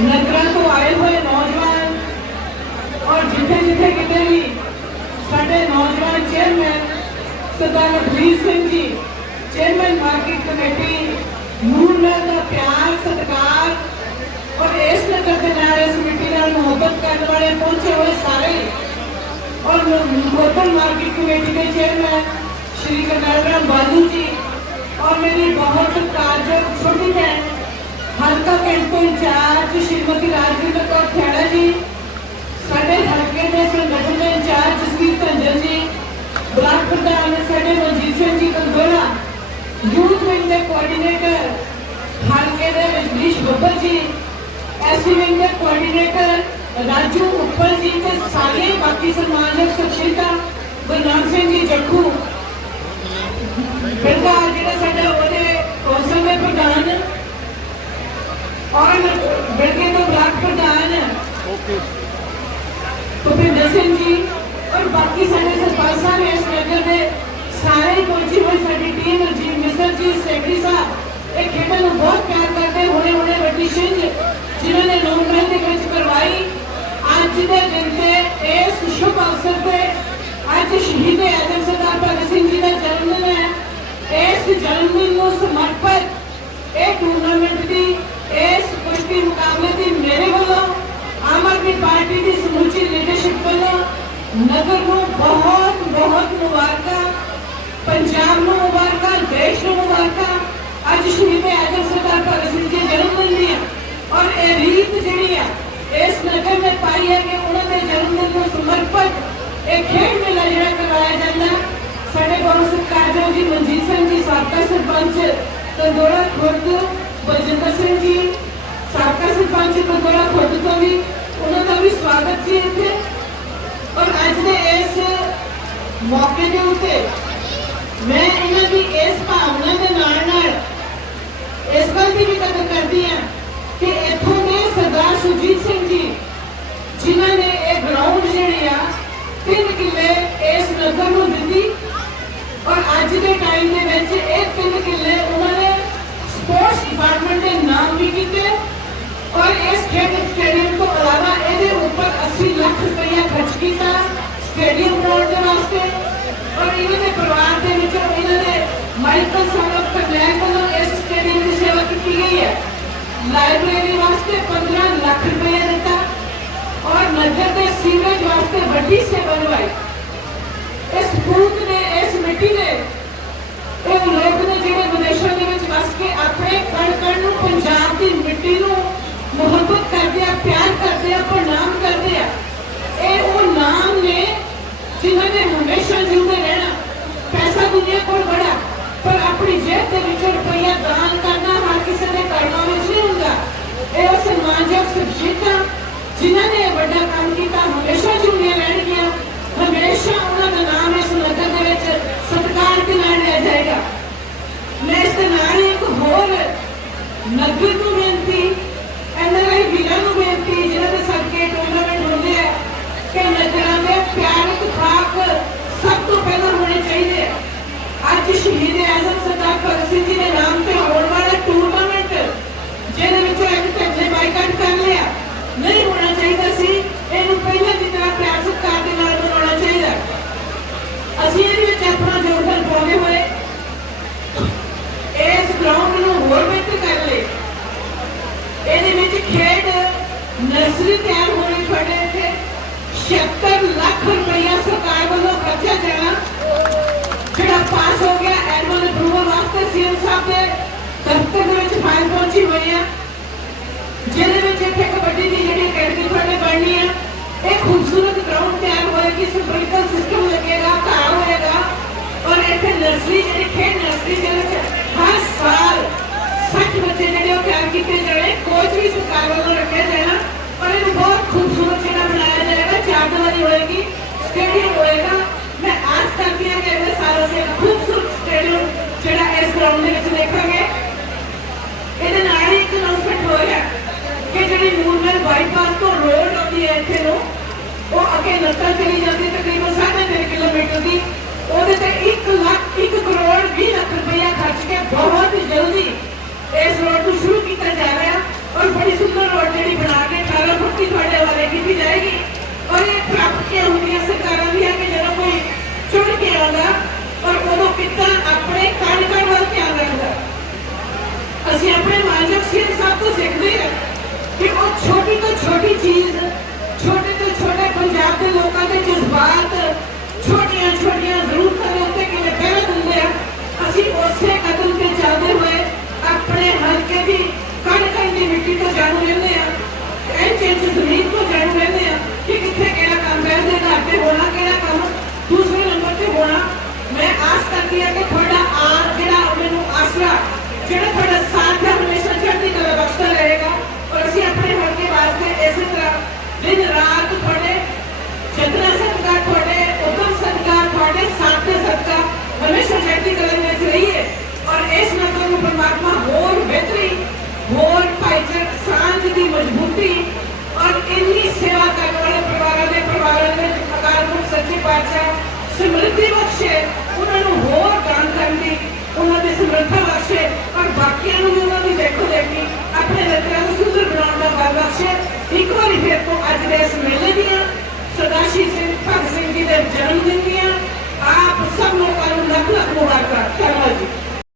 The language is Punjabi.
ਨਗਰਾਂ ਤੋਂ ਆਏ ਹੋਏ ਨੌਜਵਾਨ ਔਰ ਜਿੱਥੇ ਜਿੱਥੇ ਕਿਤੇ ਵੀ ਸਾਡੇ ਨੌਜਵਾਨ chairman Sardar Abhir Singh ji, chairman market committee Nurmahal ਦਾ ਪਿਆਰ, ਸਤਿਕਾਰ ਔਰ ਇਸ ਨਗਰ ਦੇ ਨਾਲ ਇਸ ਮਿੱਟੀ ਨਾਲ ਮੁਹੱਬਤ ਕਰਨ ਵਾਲੇ ਪਹੁੰਚੇ ਹੋਏ ਸਾਰੇ ਔਰ ਗੋਤਮ ਮਾਰਕੀਟ ਕਮੇਟੀ ਦੇ ਚੇਅਰਮੈਨ ਸ਼੍ਰੀ ਕਰਨੈਲ ਰਾਮ ਬਾਦੂ ਜੀ ਔਰ ਮੇਰੀ ਬਹੁਤ ਸਤਿਕਾਰਯੋਗ ਛੋਟੀ ਭੈਣ ਹਲਕਾ ਕੈਂਪ ਤੋਂ ਇੰਚਾਰਜ ਸ਼੍ਰੀਮਤੀ ਰਾਜਵਿੰਦਰ ਕੌਰ ਖੇੜਾ ਜੀ, ਸਾਡੇ ਹਲਕੇ ਦੇ ਸੰਗਠਨ ਦੇ ਇੰਚਾਰਜ ਜਸਵੀਰ ਧੰਜਲ ਜੀ, ਬਲਾਕ ਪ੍ਰਧਾਨ ਸਾਡੇ ਮਨਜੀਤ ਸਿੰਘ ਜੀ ਕੰਦੋਲਾ ਯੂਥ ਵਿੰਗ ਦੇ ਕੋਆਰਡੀਨੇਟਰ ਹਲਕੇ ਦੇ ਵਿਜਲੀਸ਼ ਬੱਬਰ ਜੀ ਐਸੀ ਵਿੰਗ ਦੇ ਕੋਆਰਡੀਨੇਟਰ ਰਾਜੂ ਉੱਪਲ ਜੀ ਤੇ ਸਾਰੇ ਬਾਕੀ ਸਨਮਾਨਯੋਗ ਸ਼ਖਸੀਅਤਾਂ ਗੁਰਨਾਮ ਸਿੰਘ ਜੀ ਜੱਖੂ। ਬਿਰਦਾ ਜਿਹੜਾ ਸਾਡਾ ਉਹਦੇ ਕੌਂਸਲ ਦੇ ਪ੍ਰਧਾਨ ਔਰ ਬਿਰਗੇ ਤੋਂ ਬਲਾਕ ਪ੍ਰਧਾਨ ਓਕੇ। ਭੁਪਿੰਦਰ ਸਿੰਘ ਜੀ ਔਰ ਬਾਕੀ ਸਾਡੇ ਸਰਪੰਚ ਸਾਹਿਬ ਇਸ ਨਗਰ ਦੇ ਸਾਰੇ ਪਹੁੰਚੀ ਹੋਈ ਸਾਡੀ ਟੀਮ ਜੀ ਮਿਸਰ ਜੀ ਸੈਕਟਰੀ ਸਾਹਿਬ ਇਹ ਖੇਡਾਂ ਨੂੰ ਬਹੁਤ ਪਿਆਰ ਕਰਦੇ ਹੋਣੇ ਹੋਣੇ ਵੱਡੀ ਛਿੰਝ ਜਿਨ੍ਹਾਂ ਨੇ ਲੋਕ ਮਹਿਲ ਦੇ ਵਿੱਚ ਕਰਵਾਈ ਅੱਜ ਦੇ ਦਿਨ ਤੇ ਇਸ ਸ਼ੁਭ ਅਵਸਰ ਤੇ ਅੱਜ ਸ਼ਹੀਦ ਆਜ਼ਮ ਸਰਦਾਰ ਭਗਤ ਸਿੰਘ ਜੀ ਦਾ ਜਨਮ ਦਿਨ ਹੈ ਇਸ ਜਨਮ ਦਿਨ ਨੂੰ ਸਮਰਪਿਤ ਇਹ ਟੂਰਨਾਮੈਂਟ ਦੀ ਇਸ ਕੁਸ਼ਤੀ ਮੁਕਾਬਲੇ ਦੀ ਮੇਰੇ ਵੱਲੋਂ ਆਮ ਆਦਮੀ ਪਾਰਟੀ ਦੀ ਸਮੁੱਚੀ ਲੀਡਰਸ਼ਿਪ ਵੱਲੋਂ ਨਗਰ ਨੂੰ ਬਹੁਤ ਬਹੁਤ ਮੁਬਾਰਕਾਂ। ਪੰਜਾਬ ਨੂੰ ਮੁਬਾਰਕਾਂ, ਦੇਸ਼ ਨੂੰ ਮੁਬਾਰਕਾਂ। ਅੱਜ ਸ਼ਹੀਦ ਆਜ਼ਮ ਸਰਦਾਰ ਭਗਤ ਸਿੰਘ ਜੀ ਜਨਮ ਦਿਨ ਦੀ ਹੈ ਔਰ ਇਹ ਰੀਤ ਜਿਹੜੀ ਹੈ, ਇਸ ਨਗਰ ਨੇ ਪਾਈ ਹੈ ਕਿ ਉਹਨਾਂ ਦੇ ਜਨਮ ਦਿਨ ਨੂੰ ਸਮਰਪਿਤ ਇਹ ਖੇਡ ਮੇਲਾ ਜਿਹੜਾ ਕਰਵਾਇਆ ਜਾਂਦਾ ਸਾਡੇ ਬਹੁਤ ਸਤਿਕਾਰਯੋਗ ਜੀ ਮਨਜੀਤ ਸਿੰਘ ਜੀ, ਸਾਬਕਾ ਸਰਪੰਚ ਤੰਦੋੜਾ ਖੁਰਦ, ਬਲਜਿੰਦਰ ਸਿੰਘ ਜੀ, ਸਾਬਕਾ ਸਰਪੰਚ ਤੰਦੋੜਾ ਖੁਰਦ ਤੋਂ ਵੀ ਉਹਨਾਂ ਦਾ ਵੀ ਸਵਾਗਤ ਜੀ ਇੱਥੇ। ਔਰ ਅੱਜ ਦੇ ਇਸ ਮੌਕੇ ਦੇ ਉੱਤੇ ਮੈਂ ਇਹਨਾਂ ਦੀ ਇਸ ਭਾਵਨਾ ਦੇ ਨਾਲ ਨਾਲ ਇਸ ਗੱਲ ਦੀ ਵੀ ਕਦਰ ਕਰਦੀ ਹਾਂ ਕਿ ਇੱਥੋਂ ਦੇ ਸਰਦਾਰ ਸੁਜੀਤ ਸਿੰਘ ਜੀ, ਜਿਨ੍ਹਾਂ ਨੇ ਇਹ ਗਰਾਊਂਡ ਜਿਹੜੇ ਆ, ਤਿੰਨ ਕਿੱਲੇ ਇਸ ਨਗਰ ਨੂੰ ਦਿੱਤੀ। ਔਰ ਅੱਜ ਦੇ ਟਾਈਮ ਦੇ ਵਿੱਚ ਇਹ ਤਿੰਨ ਕਿੱਲੇ ਉਹਨਾਂ ਨੇ ਸਪੋਰਟਸ ਡਿਪਾਰਟਮੈਂਟ ਦੇ ਨਾਮ ਵੀ ਕੀਤੇ। ਔਰ ਇਸ ਖੇਡ ਸਟੇਡੀਅਮ ਤੋਂ ਇਲਾਵਾ ਉੱਪਰ 80 ਲੱਖ ਰੁਪਇਆ ਖਰਚ ਕੀਤਾ ਸਟੇਡੀਅਮ ਬਣਾਉਣ ਦੇ ਵਾਸਤੇ ਔਰ ਇਹਨਾਂ ਦੇ ਪਰਿਵਾਰ ਦੇ ਵਿੱਚੋਂ ਇਹਨਾਂ ਨੇ ਮਾਈਕਲ ਸਾਨਫ ਕਰਨੈਲ ਵੱਲੋਂ ਇਸ ਸਟੇਡੀਅਮ ਦੀ ਸੇਵਾ ਕੀਤੀ ਗਈ ਹੈ ਲਾਇਬ੍ਰੇਰੀ ਵਾਸਤੇ 15 ਲੱਖ ਰੁਪਏ ਦਿੱਤਾ ਔਰ ਨਗਰ ਦੇ ਸੀਵਰੇਜ ਵਾਸਤੇ ਵੱਡੀ ਸੇਵਾ ਨਿਭਾਈ ਇਸ ਫੂਕ ਨੇ ਇਸ ਮਿੱਟੀ ਨੇ ਇਹ ਲੋਕ ਨੇ ਜਿਹੜੇ ਵਿਦੇਸ਼ਾਂ ਦੇ ਵਿੱਚ ਵਸ ਕੇ ਆਪਣੇ ਕਣ ਕਣ ਨੂੰ ਪੰਜਾਬ ਦੀ ਮਿੱਟੀ ਨੂੰ ਮੁਹੱਬਤ ਕਰਦੇ ਆ ਪਿਆਰ ਕਰਦੇ ਆ ਪ੍ਰਣਾਮ ਕਰਦੇ ਆ ਇਹ ਉਹ ਨਾਮ ਨੇ ਜਿਨ੍ਹਾਂ ਨੇ ਹਮੇਸ਼ਾ ਜਿਉਂਦੇ ਰਹਿਣਾ ਪੈਸਾ ਦੁਨੀਆ ਕੋਲ ਬੜਾ ਪਰ ਆਪਣੀ ਜੇਬ ਦੇ ਵਿੱਚੋਂ ਰੁਪਈਆ ਦਾਨ ਕਰਨਾ ਹਰ ਕਿਸੇ ਦੇ ਕਰਮਾਂ ਵਿੱਚ ਨਹੀਂ ਹੁੰਦਾ ਇਹ ਉਹ ਸਨਮਾਨਯੋਗ ਸ਼ਖਸੀਅਤਾਂ ਜਿਨ੍ਹਾਂ ਨੇ ਵੱਡਾ ਕੰਮ ਕੀਤਾ ਹਮੇਸ਼ਾ ਜਿਉਂਦੀਆਂ ਰਹਿਣਗੀਆਂ ਹਮੇਸ਼ਾ ਉਹਨਾਂ ਦਾ ਨਾਮ ਇਸ ਨਗਰ ਦੇ ਵਿੱਚ ਸਤਿਕਾਰ ਦੇ ਨਾਲ ਲਿਆ ਜਾਏਗਾ ਮੈਂ ਇਸ ਦੇ ਨਾਲ ਹੀ ਇੱਕ ਹੋਰ ਨਗਰ ਨੂੰ ਬੇਨਤੀ ਐਨਆਰਆਈ ਵੀਰਾਂ ਨੂੰ ਬੇਨਤੀ ਜਿਹਨਾਂ ਦੇ ਸਦਕੇ ਟੂਰਨਾਮੈਂਟ ਹੁੰਦੇ ਆ ਕਿ ਨਗਰਾਂ ਦੇ ਪਿਆਰ ਇਤਫਾਕ ਸਭ ਤੋਂ ਪਹਿਲਾਂ ਹੋਣੇ ਚਾਹੀਦੇ ਆ ਅੱਜ ਸ਼ਹੀਦ ਆਜ਼ਮ ਸਰਦਾਰ ਭਗਤ ਸਿੰਘ ਜੀ ਦੇ ਨਾਮ ਤੇ ਹੋਣ ਵਾਲਾ ਟੂਰਨਾਮੈਂਟ ਜਿਹਦੇ ਵਿੱਚੋਂ ਇੱਕ ਢੱਲੇ ਬਾਈਕਾਟ ਕਰ ਲਿਆ ਨਹੀਂ ਹੋਣਾ ਚਾਹੀਦਾ ਸੀ ਇਹਨੂੰ ਪਹਿਲਾਂ ਦੀ ਤਰ੍ਹਾਂ ਪਿਆਰ ਸਤਿਕਾਰ ਦੇ ਨਾਲ ਮਨਾਉਣਾ ਚਾਹੀਦਾ ਅਸੀਂ ਇਹਦੇ ਵਿੱਚ ਆਪਣਾ ਯੋਗਦਾਨ ਪਾਉਂਦੇ ਹੋਏ ਇਸ ਗਰਾਊਂਡ ਨੂੰ ਹੋਰ ਬਿਹਤਰ ਕਰ ਲਈ ਇਹਦੇ ਵਿੱਚ ਖੇਡ ਨਰਸਰੀ ਤਿਆਰ ਹੋਣੀ ਤੁਹਾਡੇ ਇੱਥੇ। 76 ਲੱਖ ਰੁਪਈਆ ਸਰਕਾਰ ਵੱਲੋਂ ਖਰਚਿਆ ਜਾਣਾ। ਜਿਹੜਾ ਪਾਸ ਹੋ ਗਿਆ ਐਨੂਅਲ ਅਪਰੂਵਲ ਵਾਸਤੇ ਸੀਐਮ ਸਾਹਿਬ ਦੇ ਦਫ਼ਤਰ ਦੇ ਵਿੱਚ ਫਾਈਲ ਪਹੁੰਚੀ ਹੋਈ ਆ। ਜਿਹਦੇ ਵਿੱਚ ਇੱਥੇ ਕਬੱਡੀ ਦੀ ਜਿਹੜੀ ਅਕੈਡਮੀ ਤੁਹਾਡੇ ਬਣਨੀ ਆ, ਇਹ ਖੂਬਸੂਰਤ ਗਰਾਊਂਡ ਤਿਆਰ ਹੋਏਗੀ ਸਪ੍ਰਿੰਕਲ ਸਿਸਟਮ ਲੱਗੇਗਾ ਘਰ ਹੋਏਗਾ। ਔਰ ਇੱਥੇ ਨਰਸਰੀ ਜਿਹੜੀ ਖੇਡ ਨਰਸਰੀ ਦੇ ਵਿੱਚ ਹਰ ਸਾਲ 60 ਬੱਚੇ ਜਿਹੜੇ ਉਹ ਤਿਆਰ ਕੀਤੇ ਜਾਣੇ ਕੋਚ ਵੀ ਸਰਕਾਰ ਵੱਲੋਂ ਰੱਖਿਆ ਜਾਣਾ ਔਰ ਇਹਨੂੰ ਬਹੁਤ ਖੂਬਸੂਰਤ ਜਿਹੜਾ ਬਣਾਇਆ ਜਾਏਗਾ ਚਾਰ ਦੀਵਾਰੀ ਹੋਏਗੀ ਸਟੇਡੀਅਮ ਹੋਏਗਾ ਮੈਂ ਆਸ ਕਰਦੀ ਹਾਂ ਕਿ ਅਗਲੇ ਸਾਲ ਅਸੀਂ ਇੱਕ ਖੂਬਸੂਰਤ ਸਟੇਡੀਅਮ ਜਿਹੜਾ ਇਸ ਗਰਾਊਂਡ ਦੇ ਵਿੱਚ ਦੇਖਾਂਗੇ। ਇਹਦੇ ਨਾਲ ਹੀ ਇੱਕ ਅਨਾਉਂਸਮੈਂਟ ਹੋ ਰਿਹਾ ਕਿ ਜਿਹੜੀ ਨੂਰਮਹਿਲ ਬਾਈਪਾਸ ਤੋਂ ਰੋਡ ਆਉਂਦੀ ਹੈ ਇੱਥੇ ਨੂੰ, ਉਹ ਅੱਗੇ ਨੱਤਾ ਚਲੀ ਜਾਂਦੀ ਤਕਰੀਬਨ 3.5 ਕਿਲੋਮੀਟਰ ਦੀ। ਉਹਦੇ ਤੇ 1 ਲੱਖ 1 ਕਰੋੜ 20 ਲੱਖ ਰੁਪਇਆ ਖਰਚ ਕੇ ਬਹੁਤ ਜਲਦੀ ਇਸ ਰੋਡ ਨੂੰ ਸ਼ੁਰੂ ਕੀਤਾ ਜਾ ਰਿਹਾ ਔਰ ਬੜੀ ਸੁੰਦਰ ਰੋਡ ਜਿਹੜੀ ਬਣਾ ਕੇ ਆਪਣੇ ਕਣ ਕਣ ਵੱਲ ਧਿਆਨ ਰੱਖਦਾ ਅਸੀਂ ਆਪਣੇ ਮਾਨਜਕ ਸਿੰਘ ਸਾਹਿਬ ਤੋਂ ਸਿੱਖਦੇ ਹਾਂ ਕਿ ਉਹ ਛੋਟੀ ਤੋਂ ਛੋਟੀ ਚੀਜ਼ ਛੋਟੇ ਤੋਂ ਛੋਟੇ ਪੰਜਾਬ ਦੇ ਲੋਕਾਂ ਦੇ ਜਜ਼ਬਾਤ ਛੋਟੀਆਂ ਛੋਟੀਆਂ ਜ਼ਰੂਰਤਾਂ ਦੇ ਉੱਤੇ ਕਿਵੇਂ ਪਹਿਲ ਦਿੰਦੇ ਆ ਅਸੀਂ ਉਸੇ ਕਦਮ ਤੇ ਚੱਲਦੇ ਹੋਏ ਆਪਣੇ ਹਲਕੇ ਦੀ ਕਣ ਕਣ ਦੀ ਮਿੱਟੀ ਤੋਂ ਜਾਣੂ ਰਹਿੰਦੇ ਆ ਇੰਚ ਇੰਚ ਜ਼ਮੀਨ ਤੋਂ ਜਾਣੂ ਰਹਿੰਦੇ ਆ ਕਿ ਕਿੱਥੇ ਕਿਹੜਾ ਕੰਮ ਬੈਠਦੇ ਘਰ ਤੇ ਹੋਣਾ ਕਿਹੜਾ ਕੰਮ ਦੂਸਰੇ ਨੰਬਰ ਤੇ ਹੋਣਾ ਮੈਂ ਆਸ ਕਰਦੀ ਹਾਂ ਕਿ ਤੁਹਾਡਾ ਆ ਜਿਹੜਾ ਮੈਨੂੰ ਆਸਰਾ ਜਿਹੜਾ ਤੁਹਾਡਾ ਸਾਥ ਹੈ ਹਮੇਸ਼ਾ ਚੜ੍ਹਦੀ ਕਲਾ ਬਖਸ਼ਦਾ ਰਹੇਗਾ ਔਰ ਅਸੀਂ ਆਪਣੇ ਹਲਕੇ ਵਾਸਤੇ ਇਸੇ ਤਰ੍ਹਾਂ ਦਿਨ ਰਾਤ ਤੁਹਾਡੇ ਜਤਨਾ ਸਦਕਾ ਤੁਹਾਡੇ ਉਦਮ ਸਦਕਾ ਤੁਹਾਡੇ ਸਾਥ ਦੇ ਸਦਕਾ ਹਮੇਸ਼ਾ ਚੜ੍ਹਦੀ ਕਲਾ ਵਿੱਚ ਰਹੀਏ ਔਰ ਇਸ ਨਗਰ ਨੂੰ ਪਰਮਾਤਮਾ ਹੋਰ ਬਿਹਤਰੀ, ਹੋਰ ਭਾਈਚਾਰਕ ਸਾਂਝ ਦੀ ਮਜ਼ਬੂਤੀ ਔਰ ਇੰਨੀ ਸੇਵਾ ਕਰਨ ਵਾਲੇ ਪਰਿਵਾਰਾਂ ਦੇ ਪਰਿਵਾਰਾਂ ਦੇ ਵਿੱਚ ਅਕਾਲ ਪੁਰਖ ਸੱਚੇ ਪਾਤਸ਼ਾਹ ਸਮਰਿੱਧੀ ਬਖਸ਼ੇ, ਉਹਨਾਂ ਨੂੰ ਹੋਰ ਦਾਨ ਕਰਨ ਦੀ, ਉਹਨਾਂ ਦੀ ਸਮਰੱਥਾ ਬਖਸ਼ੇ ਔਰ ਬਾਕੀਆਂ ਨੂੰ ਵੀ ਉਹਨਾਂ ਦੀ ਦੇਖੋ ਦੇਖੀ, ਆਪਣੇ ਲੱਤਾਂ ਨੂੰ ਸੁੰਦਰ ਬਣਾਉਣ ਦਾ ਬਲ ਬਖਸ਼ੇ। ਇੱਕ ਵਾਰੀ ਫਿਰ ਤੋਂ ਅੱਜ ਦੇ ਇਸ ਮੇਲੇ ਦੀਆਂ આપ સૌ લોકોનું લખ લખ મુબારક